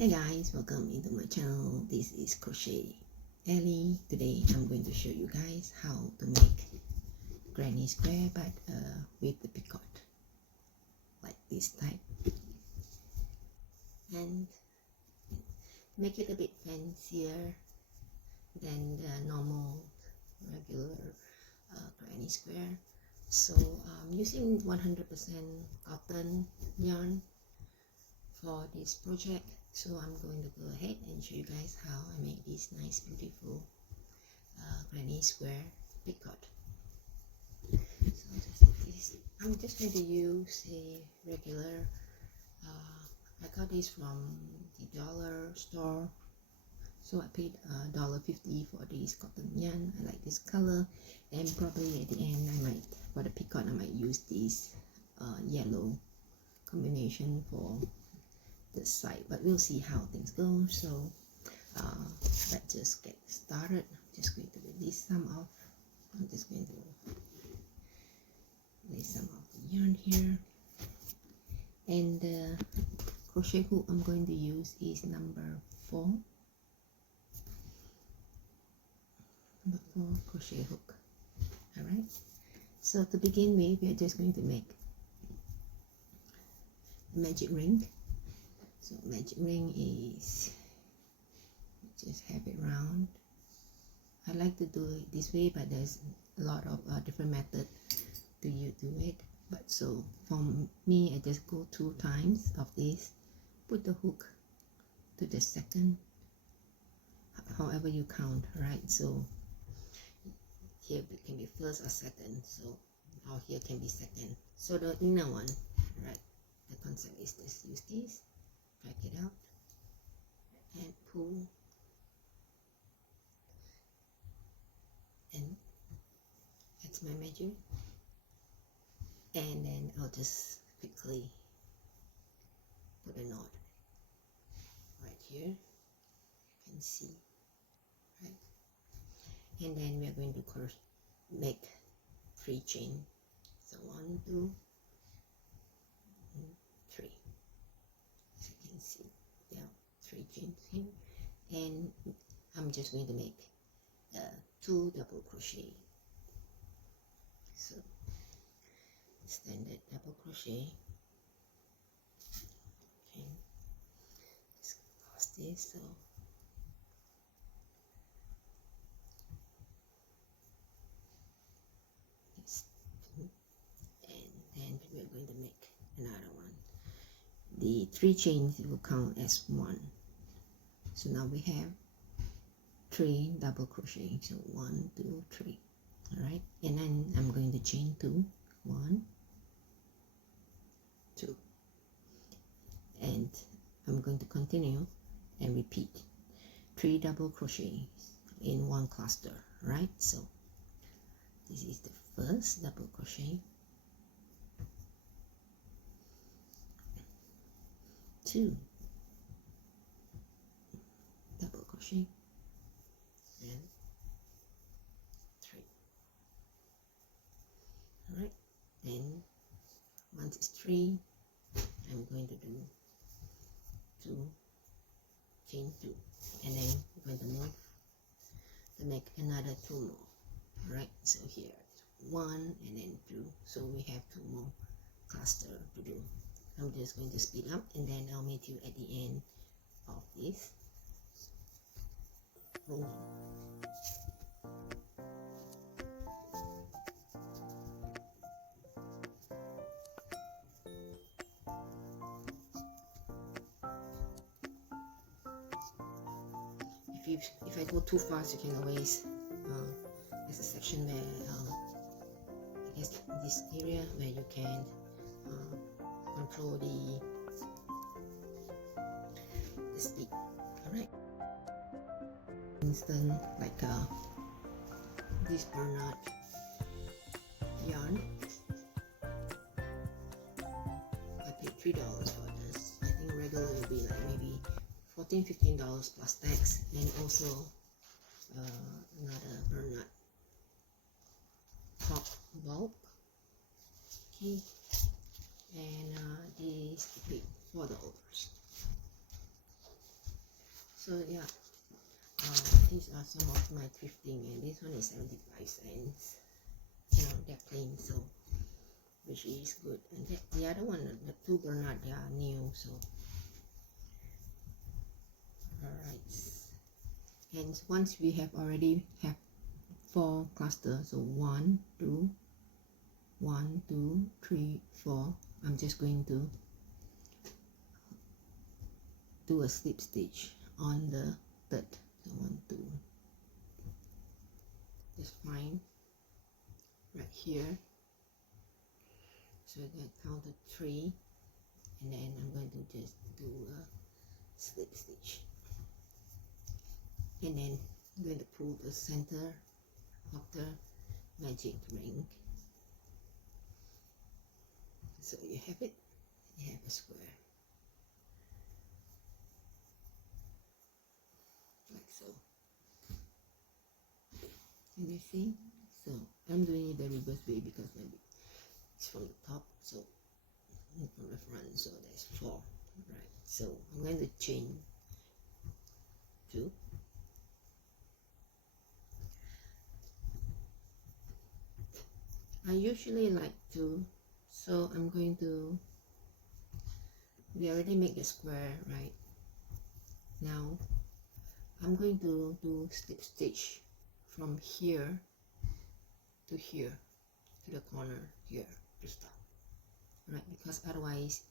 Hey guys, welcome into my channel. This is Crochet Ellie. Today I'm going to show you guys how to make granny square but with the picot, like this type, and make it a bit fancier than the normal regular granny square. So I'm using 100% cotton yarn for this project. So I'm going to go ahead and show you guys how I make this nice beautiful granny square picot. So I'm just going to use a regular, I got this from the dollar store, so I paid $1.50 for this cotton yarn. I like this color, and probably at the end I might, for the picot, I might use this yellow combination for the side, but we'll see how things go. So let's just get started. I'm just going to release some off. I'm just going to lay some of the yarn here, and the crochet hook I'm going to use is number 4 crochet hook. All right, so to begin with, we are just going to make the magic ring. So magic ring is just have it round. I like to do it this way, but there's a lot of different method to you do it. But so for me, I just go 2 times of this, put the hook to the second, however you count, right? So here it can be first or second, so or here can be second. So the inner one, right? The concept is just use this, drag it out and pull, and that's my magic. And then I'll just quickly put a knot right here, you can see, right? And then we are going to make 3 chain. So 1, 2, 3. As you can see, yeah, 3 chains here, and I'm just going to make 2 double crochet. So standard double crochet. Okay, just cross this. So it's 2, and then we're going to make another one. The 3 chains will count as 1. So now we have 3 double crochet. So 1, 2, 3. All right, and then I'm going to chain 2. 1, 2, and I'm going to continue and repeat 3 double crochets in 1 cluster, right? So this is the first double crochet, 2 double crochet, and 3. All right, then once it's 3, I'm going to do 2, chain 2, and then we're going to move to make another 2 more. All right, so here 1 and then 2, so we have 2 more cluster to do. I'm just going to speed up, and then I'll meet you at the end of this. Hold on. If I go too fast, you can always there's a section where I guess this area where you can control the speed. All right. Instant, like this burnout yarn. I paid $3 for this. I think regular will be like maybe $14–15 plus tax, and also another burnout top bulb. Okay, and this I paid $4. So yeah, these are some of my thrifting, and this one is 75 cents. You know, they're clean, so which is good. And the other one, the two Bernard, they are new, so alright. And once we have already have 4 clusters, so 1 2 1 2 3 4, I'm just going to do a slip stitch on the third. So 1 2, just find right here, so I counted 3, and then I'm going to just do a slip stitch, and then I'm going to pull the center of the magic ring. So you have it, you have a square like so. Can you see? So I'm doing it the reverse way because maybe it's from the top, so from the front, so there's 4, right? So I'm going to chain 2, I usually like to, so I'm going to, we already make the square, right? Now I'm going to do slip stitch from here to here, to the corner here to stop, right? Because otherwise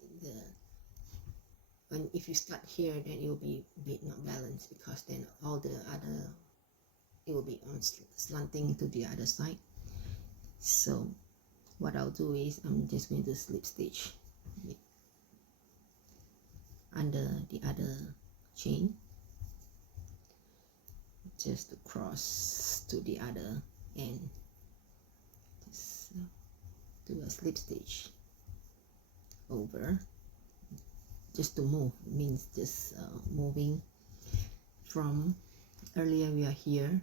if you start here, then it will be a bit not balanced, because then all the other, it will be on slanting to the other side. So what I'll do is I'm just going to slip stitch under the other chain, just to cross to the other end, just do a slip stitch over, just to move, means just moving from, earlier we are here,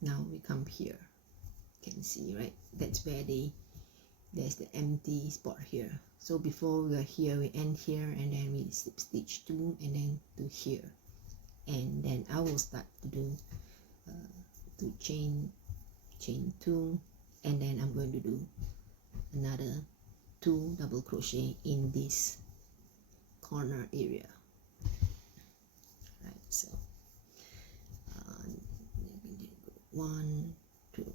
now we come here. You can see, right? That's where there's the empty spot here. So before we are here, we end here, and then we slip stitch 2, and then to here, and then I will start to do to chain 2, and then I'm going to do another 2 double crochet in this corner area, right? So 1 2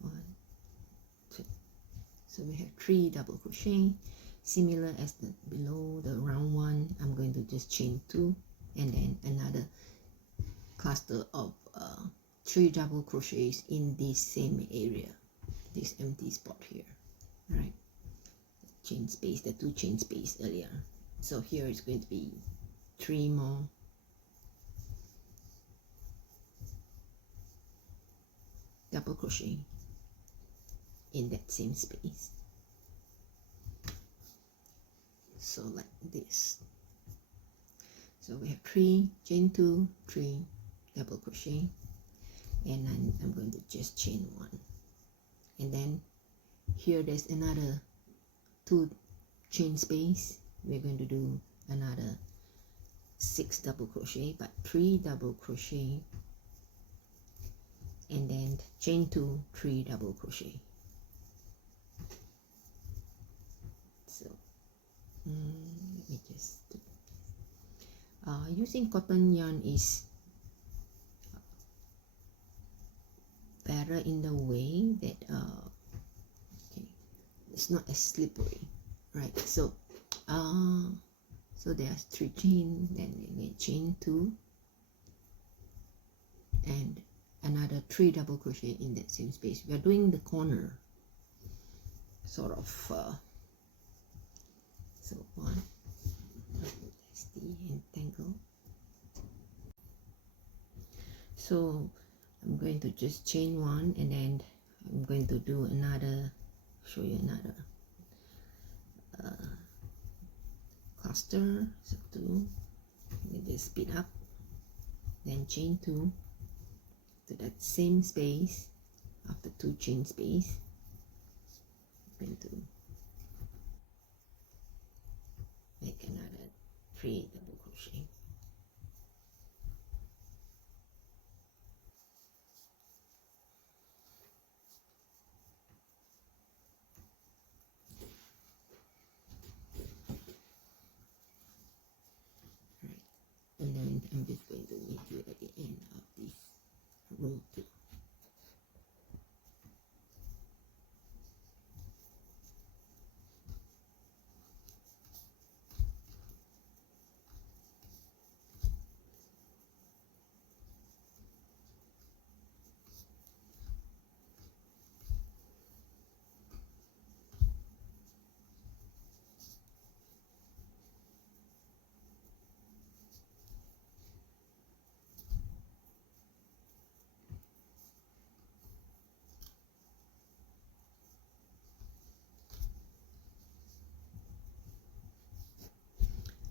1 2, so we have 3 double crochet, similar as the below the round one. I'm going to just chain 2, and then another cluster of 3 double crochets in this same area, this empty spot here, right? Chain space, the 2 chain space earlier. So here it's going to be 3 more double crochet in that same space, so like this. So we have 3 chain 2, 3 double crochet, and then I'm going to just chain 1, and then here there's another 2 chain space. We're going to do another 6 double crochet, but 3 double crochet, and then chain 2, 3 double crochet. So let me just do, using cotton yarn is better in the way that okay, it's not as slippery, right? So so there's 3 chain, then again chain 2, and another 3 double crochet in that same space. We are doing the corner sort of so 1, that's the entangle. So I'm going to just chain 1, and then I'm going to do another, show you another cluster. So 2, we just speed up, then chain 2 to that same space. After 2 chain space, I'm going to make another 3 double crochet. Right, and then I'm just going to meet you at the end of this row 2.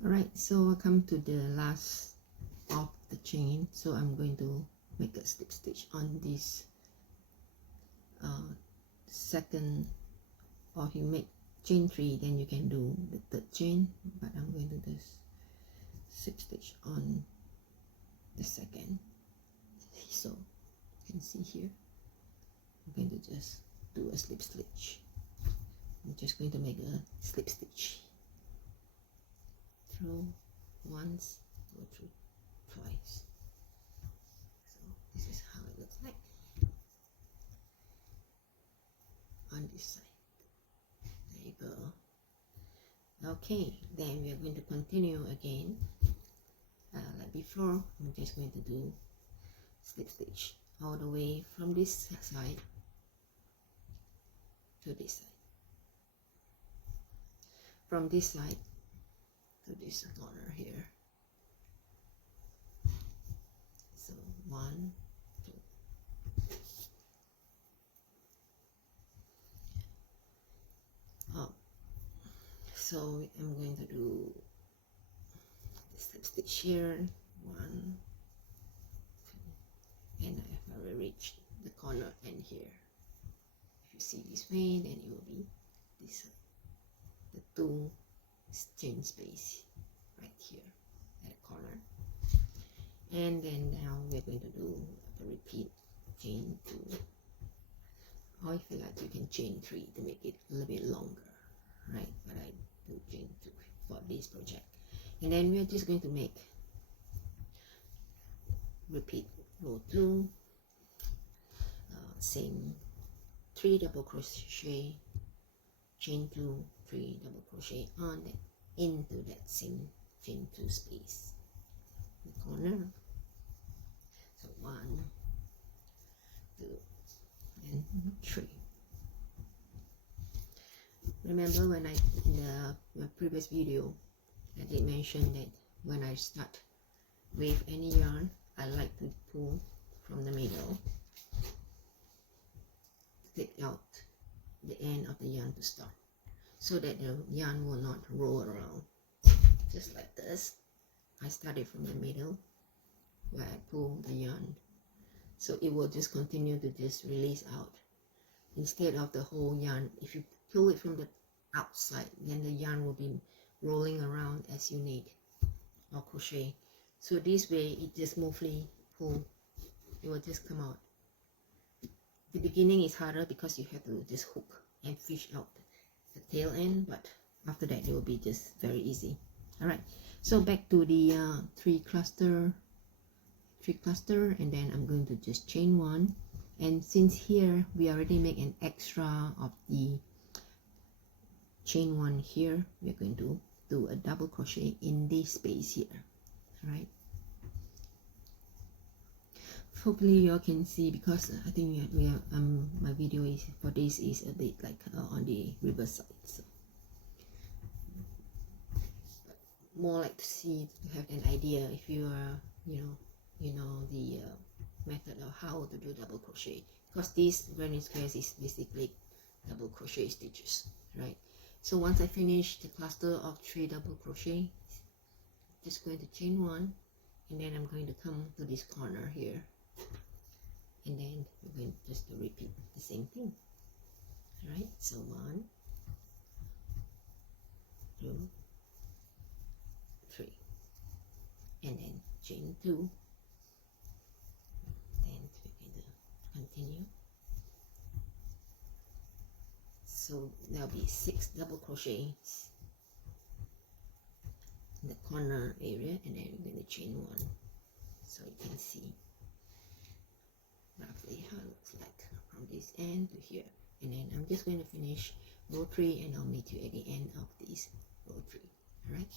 Alright, so I come to the last of the chain, so I'm going to make a slip stitch on this second, or if you make chain 3, then you can do the third chain, but I'm going to do this slip stitch on the second. So you can see here, I'm going to just do a slip stitch. I'm just going to make a slip stitch. Through once, go through twice. So this is how it looks like on this side. There you go. Okay, then we are going to continue again. Like before, I'm just going to do slip stitch all the way from this side to this side. From this side to this corner here. So 1, 2. Up. So I'm going to do the slip stitch here. 1, 2, and I have already reached the corner end here. If you see this way, then it will be this side. The 2 chain space right here at the corner, and then now we're going to do the repeat chain 2, or if you like you can chain 3 to make it a little bit longer, right? But I do chain 2 for this project, and then we're just going to make repeat row 2, same 3 double crochet, chain 2, 3 double crochet on that, into that same chain 2 space, the corner. So 1, 2, and 3. Remember when I in my previous video I did mention that when I start with any yarn, I like to pull from the middle to take out the end of the yarn to start, so that the yarn will not roll around. Just like this, I started from the middle where I pull the yarn, so it will just continue to just release out instead of the whole yarn. If you pull it from the outside, then the yarn will be rolling around as you knit or crochet. So this way it just smoothly pull, it will just come out. The beginning is harder because you have to just hook and fish out the tail end, but after that it will be just very easy. All right, so back to the 3 cluster, and then I'm going to just chain 1, and since here we already make an extra of the chain 1 here, we're going to do a double crochet in this space here. All right, hopefully you all can see, because I think we are, my video is for this is a bit like on the reverse side, so more like to see, to have an idea if you are you know the method of how to do double crochet, because these granny squares is basically double crochet stitches, right? So once I finish the cluster of 3 double crochet, just going to chain 1, and then I'm going to come to this corner here, and then we're going just to repeat the same thing. All right, so 1, 2, 3. and then chain 2, then we're going to continue. So there'll be 6 double crochets in the corner area, and then we're going to chain 1, so you can see roughly how it looks like from this end to here. And then I'm just going to finish row 3, and I'll meet you at the end of this row 3. All right.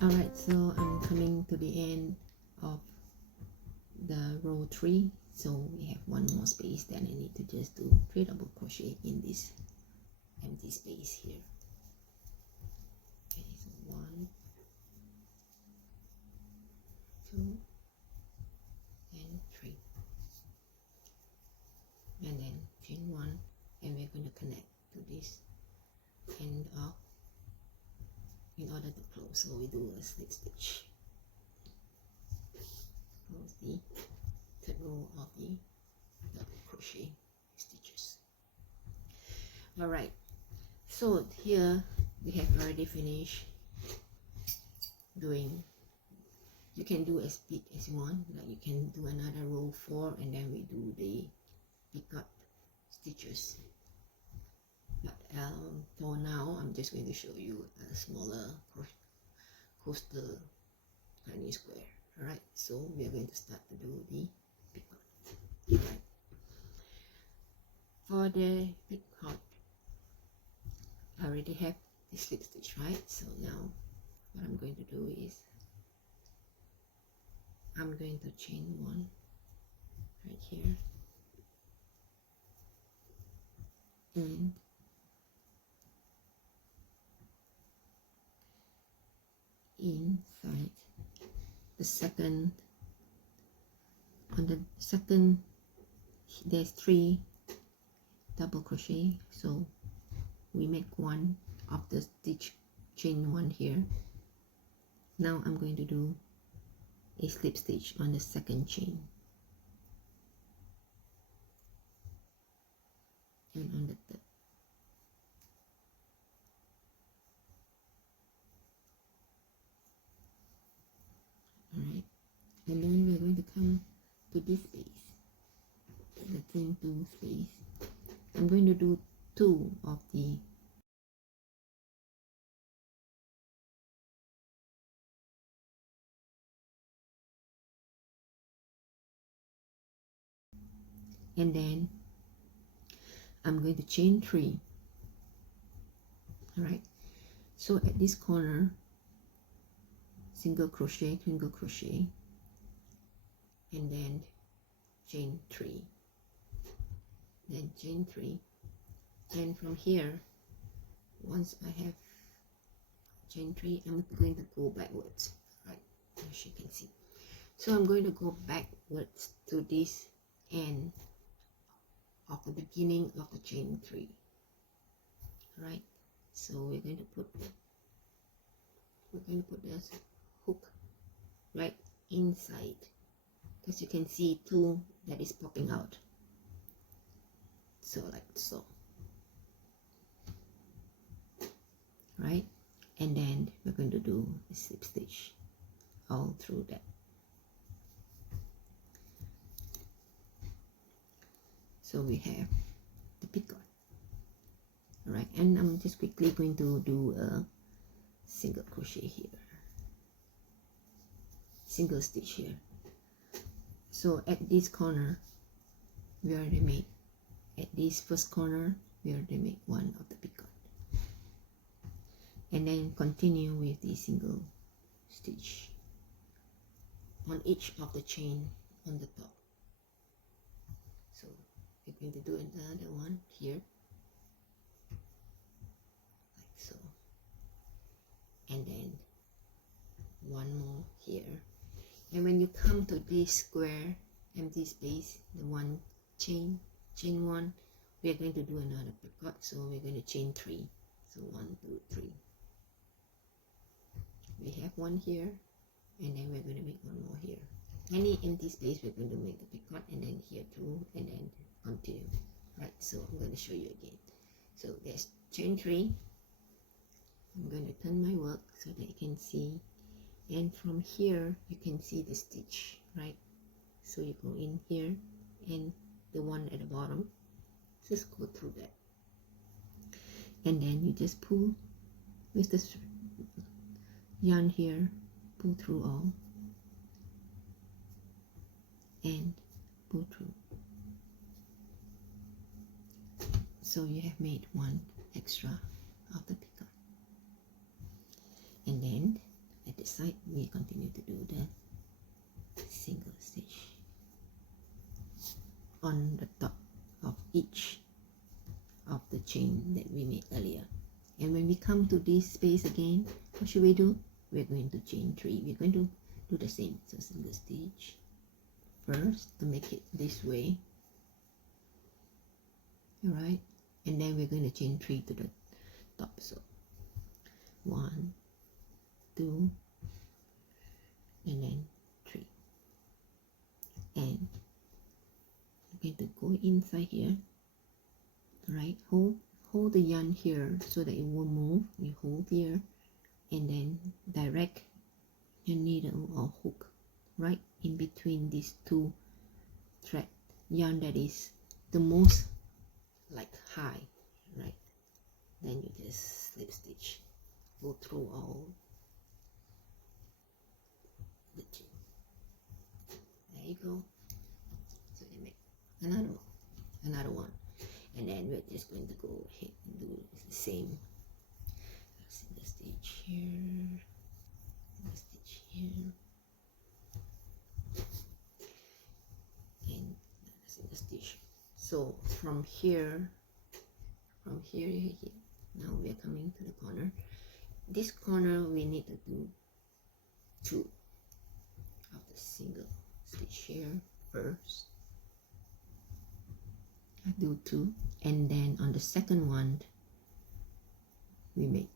Alright, so I'm coming to the end of the row 3, so we have one more space. Then I need to just do 3 double crochet in this empty space here. Okay, so 1, 2, and 3, and then chain 1, and we're going to connect to this end of in order to close. So we do a slip stitch, close the third row of the double crochet stitches. All right, so here we have already finished doing. You can do as big as you want, like you can do another row 4, and then we do the picot stitches. But for now, I'm just going to show you a smaller coaster tiny square. Alright, so we are going to start to do the picot. Right. For the picot, I already have the slip stitch, right? So now what I'm going to do is I'm going to chain 1 right here, and inside the second, on the second there's 3 double crochet, so we make 1 of the stitch, chain 1 here. Now I'm going to do a slip stitch on the second chain, and on the third. Alright, and then we're going to come to this space, the chain 2 space. I'm going to do 2 of the and then I'm going to chain 3. Alright, so at this corner, single crochet, and then chain 3, then chain 3, and from here, once I have chain 3, I'm going to go backwards, right, as you can see. So I'm going to go backwards to this end of the beginning of the chain 3, right? So we're going to put this hook right inside, because you can see 2 that is popping out, so like so, right? And then we're going to do a slip stitch all through that. So we have the picot. Alright, and I'm just quickly going to do a single crochet here, single stitch here. So at this corner we already made, at this first corner we already made 1 of the picot. and then continue with the single stitch on each of the chain on the top. So we're going to do another one here, like so, and then one more here. And when you come to this square empty space, the one chain one, we are going to do another picot. So we're going to chain 3. So 1, 2, 3. We have one here, and then we're going to make one more here. Any empty space, we're going to make the picot, and then here too, and then continue. Right, so I'm going to show you again. So there's chain 3. I'm going to turn my work so that you can see, and from here you can see the stitch, right? So you go in here, and the one at the bottom, just go through that, and then you just pull with the yarn here, pull through all, and pull through. So you have made one extra of the picot. And then at the side we continue to do the single stitch on the top of each of the chain that we made earlier. And when we come to this space again, what should we do? We're going to chain 3. We're going to do the same. So single stitch first to make it this way, alright, and then we're going to chain 3 to the top. So 1, 2, and then 3, and I'm going to go inside here, right? Hold the yarn here so that it won't move. You hold here, and then direct your needle or hook right in between these two thread yarn that is the most like high, right? Then you just slip stitch, go through all the chain. There you go. So you make another one, and then we're just going to go ahead and do the same. Single stitch here, single stitch here, and single stitch. So from here, now we are coming to the corner. This corner we need to do 2 of the single stitch here first. I do 2, and then on the second one we make,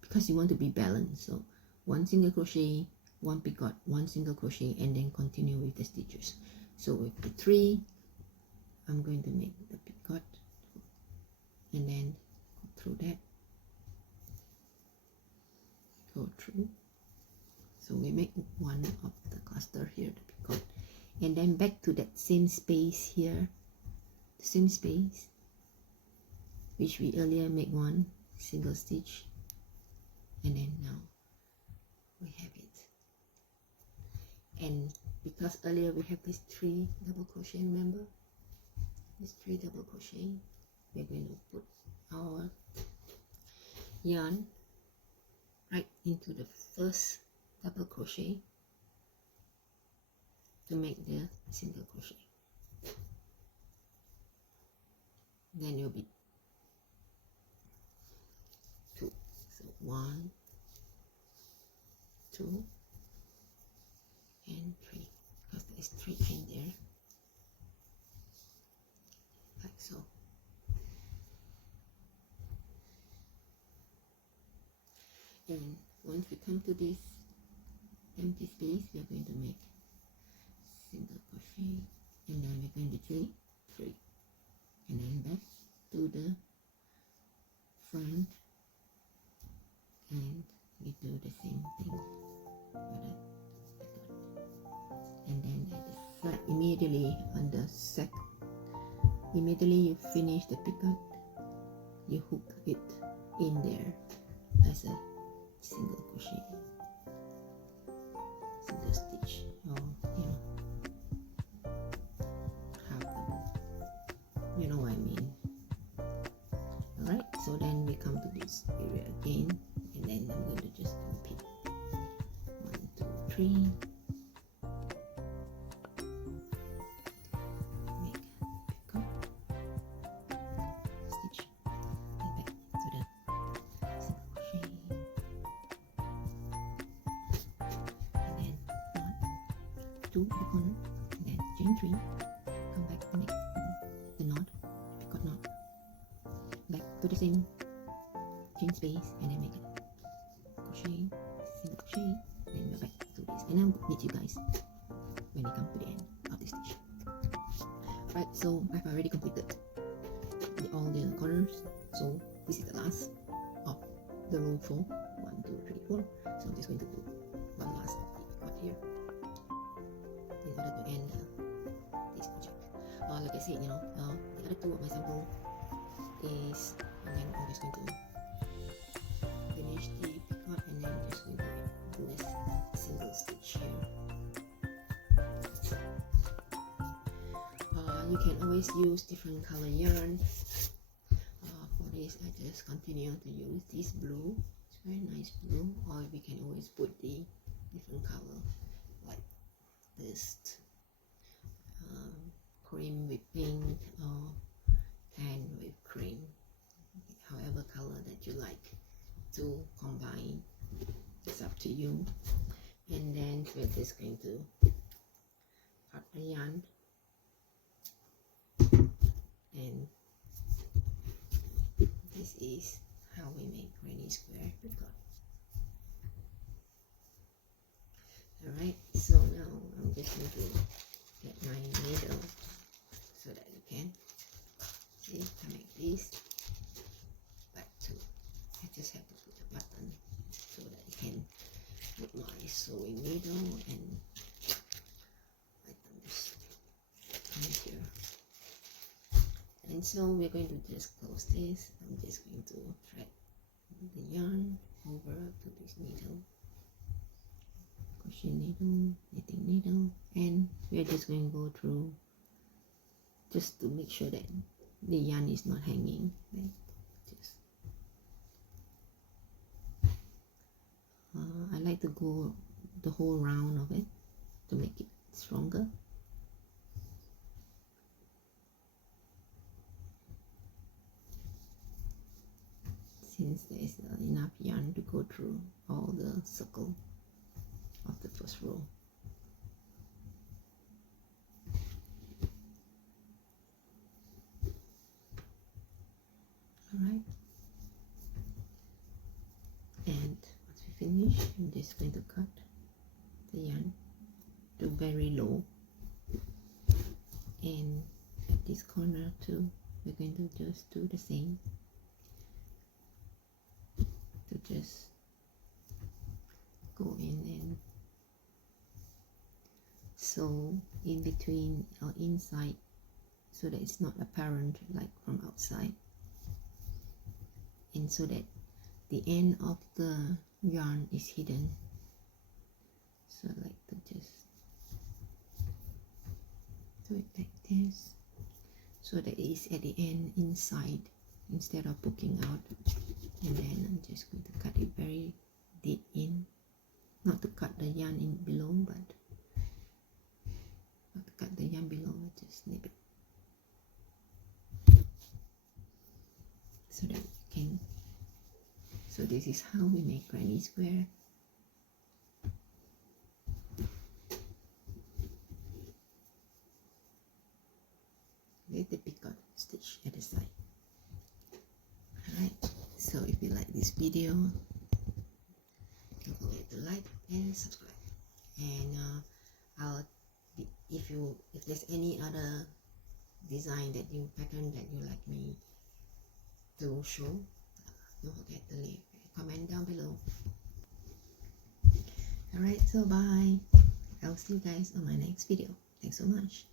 because you want to be balanced, so 1 single crochet, 1 picot, 1 single crochet, and then continue with the stitches. So with the 3, I'm going to make the picot, and then go through that, go through. So we make one of the cluster here, the picot, and then back to that same space here, the same space which we earlier made 1 single stitch, and then now we have it. And because earlier we have these 3 double crochet, remember these 3 double crochet, we're going to put our yarn right into the first double crochet to make the single crochet. Then it will be 2. So 1, 2, and 3, because there is 3 in there, like so. And once we come to this empty space, we are going to make single crochet, and then we're going to chain 3, and then back to the front, and we do the same thing for that picot. And then at the side, immediately on the immediately you finish the picot, you hook it in there as a single crochet, single stitch, or half double, you know what I mean. Alright, so then we come to this area again, and then I'm going to just repeat 1, 2, 3. Make a picot stitch and back to the single crochet, and then 1, 2 at the corner, and then chain 3, come back and make the knot, picot knot, back to the same chain space, and then make it crochet, single crochet, then go back to this, and I'll meet you guys when we come to the end of the stitch. Right, so I've already completed all the corners, so this is the last of the row 4. 1, 2, 3, 4. So I'm just going to do one last picot here in order to end this project. Like I said, the other two of my sample is, and then I'm just going to finish the picot, and then just going to do this single stitch here. You can always use different color yarn. For this, I just continue to use this blue. It's very nice blue, or we can always put the different color like this, cream with pink, or tan with cream, however color that you like to combine. It's up to you. And then we're just going to cut the yarn, and this is how we make granny square picot. Alright, so now I'm just going to get my needle so that you can see, connect this back to, I just have to put a button so that you can put my sewing needle and items in here. And so we're going to just close this. I'm just going to thread the yarn over to this needle, crochet needle, knitting needle, and we're just going to go through just to make sure that the yarn is not hanging. Right? Just I like to go the whole round of it to make it stronger. Since there is enough yarn to go through all the circle of the first row. Alright, and once we finish, I'm just going to cut the yarn to very low, and at this corner too we're going to just do the same, to just go in and sew in between or inside so that it's not apparent like from outside, and so that the end of the yarn is hidden. So I like to just do it like this so that it is at the end inside instead of poking out. And then I'm just going to cut it very deep in, not to cut the yarn in below, but not to cut the yarn below, but just snip it so that you can. So this is how we make granny square. With the picot stitch at the side. Alright, so if you like this video, don't forget to like and subscribe. And if there's any other design that you pattern that you like me to show, don't forget to leave a comment down below. Alright, so bye. I'll see you guys on my next video. Thanks so much.